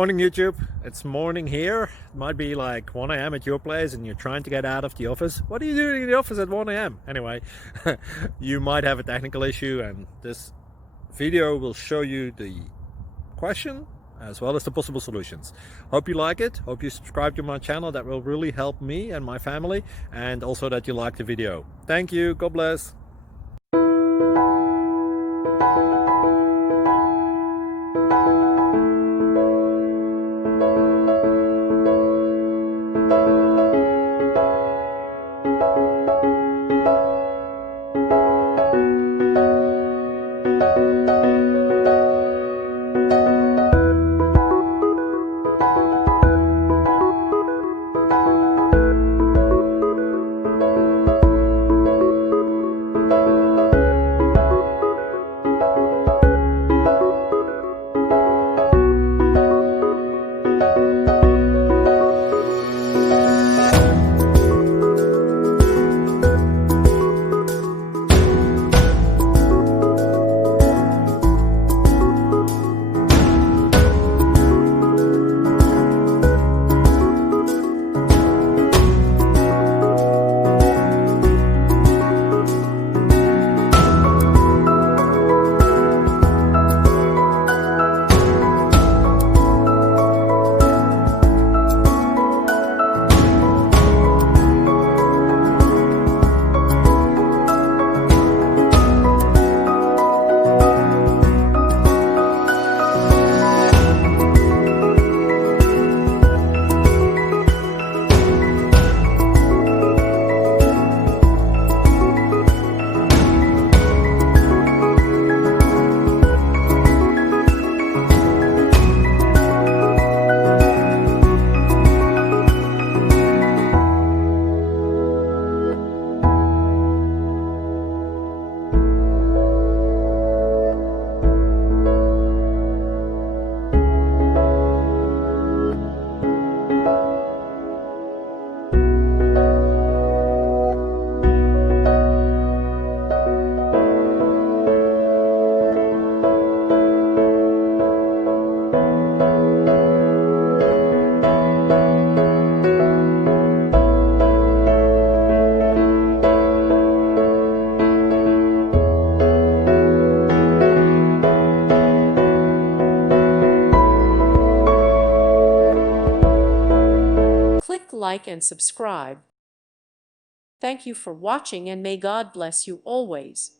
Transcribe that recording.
Morning YouTube, it's morning here. It might be like 1 a.m. at your place and you're trying to get out of the office. What are you doing in the office at 1 a.m? Anyway, you might have a technical issue and this video will show you the question as well as the possible solutions. Hope you like it, hope you subscribe to my channel. That will really help me and my family, and also that you like the video. Thank you, God bless. Click like and subscribe. Thank you for watching, and may God bless you always.